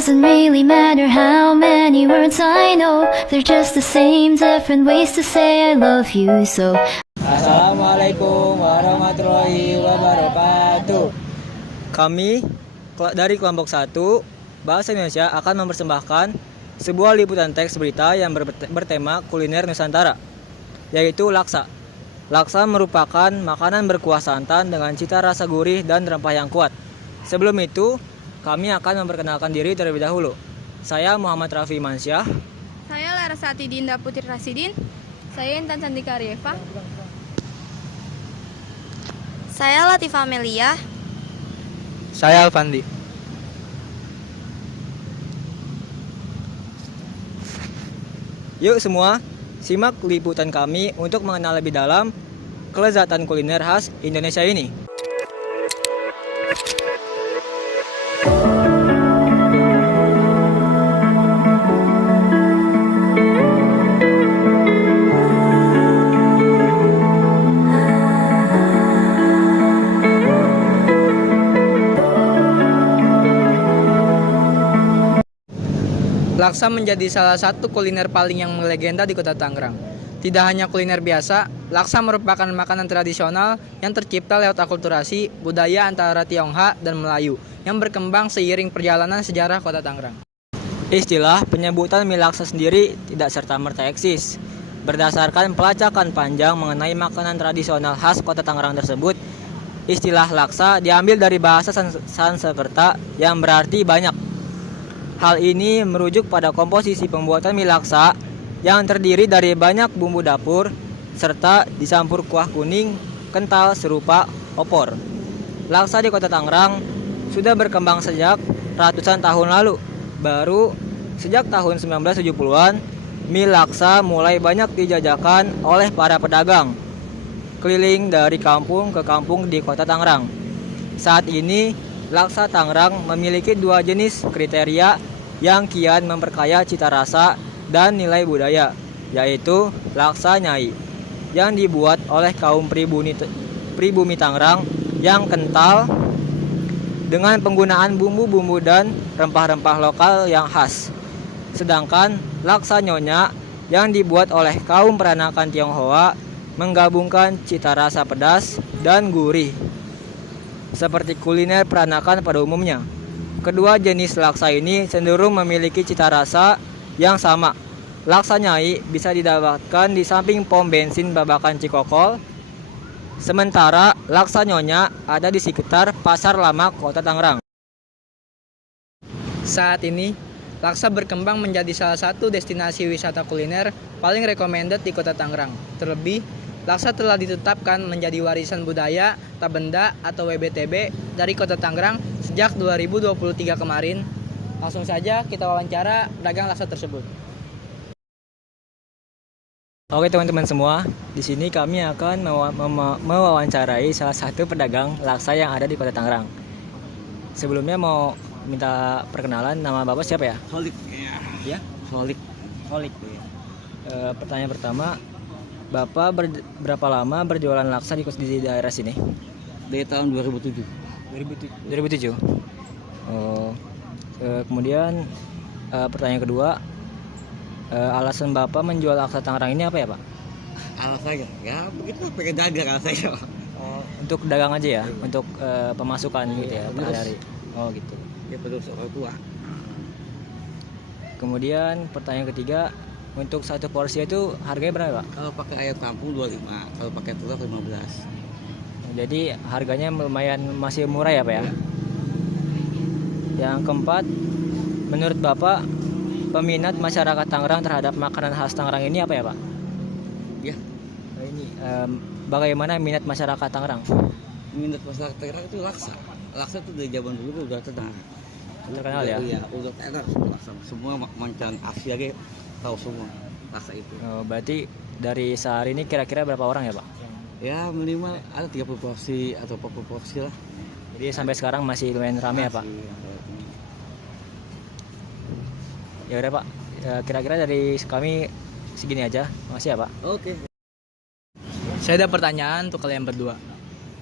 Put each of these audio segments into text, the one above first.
doesn't really matter how many words I know. They're just the same, different ways to say I love you so. Assalamualaikum warahmatullahi wabarakatuh. Kami dari kelompok 1 Bahasa Indonesia akan mempersembahkan sebuah liputan teks berita yang bertema kuliner Nusantara, yaitu laksa. Laksa merupakan makanan berkuah santan dengan cita rasa gurih dan rempah yang kuat. Sebelum itu, kami akan memperkenalkan diri terlebih dahulu. Saya Muhammad Raffi Mansyah. Saya Larasati Dinda Putri Rasidin. Saya Intan Sandika Rieva. Saya Latifah Amelia. Saya Alfandi. Yuk semua, simak liputan kami untuk mengenal lebih dalam kelezatan kuliner khas Indonesia ini. Laksa menjadi salah satu kuliner paling yang melegenda di Kota Tangerang. Tidak hanya kuliner biasa, laksa merupakan makanan tradisional yang tercipta lewat akulturasi budaya antara Tionghoa dan Melayu yang berkembang seiring perjalanan sejarah Kota Tangerang. Istilah penyebutan mie laksa sendiri tidak serta-merta eksis. Berdasarkan pelacakan panjang mengenai makanan tradisional khas Kota Tangerang tersebut, istilah laksa diambil dari bahasa Sanskerta yang berarti banyak. Hal ini merujuk pada komposisi pembuatan mie laksa yang terdiri dari banyak bumbu dapur serta dicampur kuah kuning kental serupa opor. Laksa di Kota Tangerang sudah berkembang sejak ratusan tahun lalu. Baru sejak tahun 1970-an, mie laksa mulai banyak dijajakan oleh para pedagang keliling dari kampung ke kampung di Kota Tangerang. Saat ini, laksa Tangerang memiliki 2 jenis kriteria yang kian memperkaya cita rasa dan nilai budaya, yaitu laksa nyai yang dibuat oleh kaum pribumi Tangerang yang kental dengan penggunaan bumbu-bumbu dan rempah-rempah lokal yang khas. Sedangkan laksa nyonya yang dibuat oleh kaum peranakan Tionghoa menggabungkan cita rasa pedas dan gurih seperti kuliner peranakan pada umumnya. Kedua jenis laksa ini cenderung memiliki cita rasa yang sama. Laksa nyai bisa didapatkan di samping pom bensin Babakan Cikokol, sementara laksa nyonya ada di sekitar Pasar Lama Kota Tangerang. Saat ini, laksa berkembang menjadi salah satu destinasi wisata kuliner paling recommended di Kota Tangerang. Terlebih, laksa telah ditetapkan menjadi warisan budaya tak benda atau WBTB dari Kota Tangerang sejak 2023 kemarin. Langsung saja kita wawancara pedagang laksa tersebut. Oke teman-teman semua, di sini kami akan mewawancarai salah satu pedagang laksa yang ada di Kota Tangerang. Sebelumnya mau minta perkenalan, nama Bapak siapa ya? Holik. Ya? Holik. Holik. Pertanyaan pertama, Bapak berapa lama berjualan laksa di daerah sini? Dari tahun 2007. 2007. Kemudian pertanyaan kedua, alasan Bapak menjual laksa Tangerang ini apa ya, Pak? Alasannya ya begitu, pengen dagang alasannya. Untuk dagang aja ya, untuk pemasukan gitu ya, per hari. Oh gitu. Ya terus orang tua. Kemudian pertanyaan ketiga, untuk satu porsi itu harganya berapa, Pak? Kalau pakai ayam kampung 25, kalau pakai telur 15. Jadi harganya lumayan masih murah ya, Pak ya? Yang keempat, menurut Bapak peminat masyarakat Tangerang terhadap makanan khas Tangerang ini apa ya, Pak? Ya, Ini bagaimana minat masyarakat Tangerang? minat masyarakat Tangerang itu laksa. Laksa itu dari zaman dulu udah Terkenal ya? Iya, udah tenar semua laksa. Semua mancan Asia ge tahu semua laksa itu. Berarti dari sehari ini kira-kira berapa orang ya, Pak? Ya minimal ada 30 porsi atau 40 porsi lah. Jadi sampai sekarang masih lumayan ramai ya, Pak? Ya udah, Pak. Kira-kira dari kami segini aja. Makasih ya, Pak. Oke. Saya ada pertanyaan untuk kalian berdua.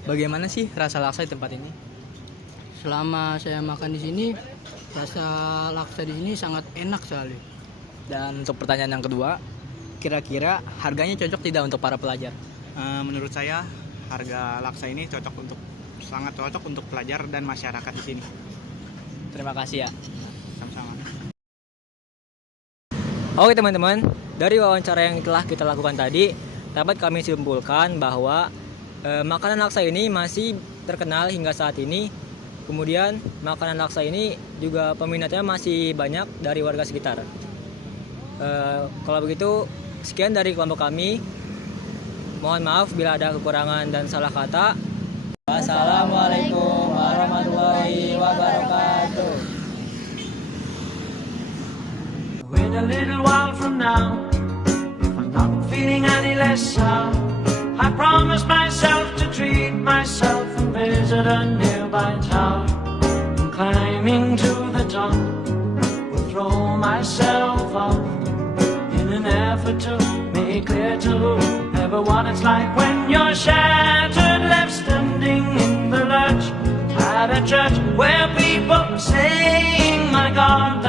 Bagaimana sih rasa laksa di tempat ini? Selama saya makan di sini Rasa laksa di sini sangat enak sekali. Dan untuk pertanyaan yang kedua, kira-kira harganya cocok tidak untuk para pelajar? Menurut saya harga laksa ini sangat cocok untuk pelajar dan masyarakat di sini. Terima kasih ya. Sama-sama. Oke teman-teman, dari wawancara yang telah kita lakukan tadi, dapat kami simpulkan bahwa makanan laksa ini masih terkenal hingga saat ini. Kemudian makanan laksa ini juga peminatnya masih banyak dari warga sekitar. Kalau begitu, sekian dari kelompok kami. Mohon maaf bila ada kekurangan dan salah kata. Wassalamualaikum warahmatullahi wabarakatuh. In a little while from now, if I'm not feeling any less sound, I promise myself to treat myself and visit a nearby tower. And climbing to the top, will throw myself off in an effort to make clear to everyone it's like when you're shattered, left standing in the lurch at a church where people are saying, my God,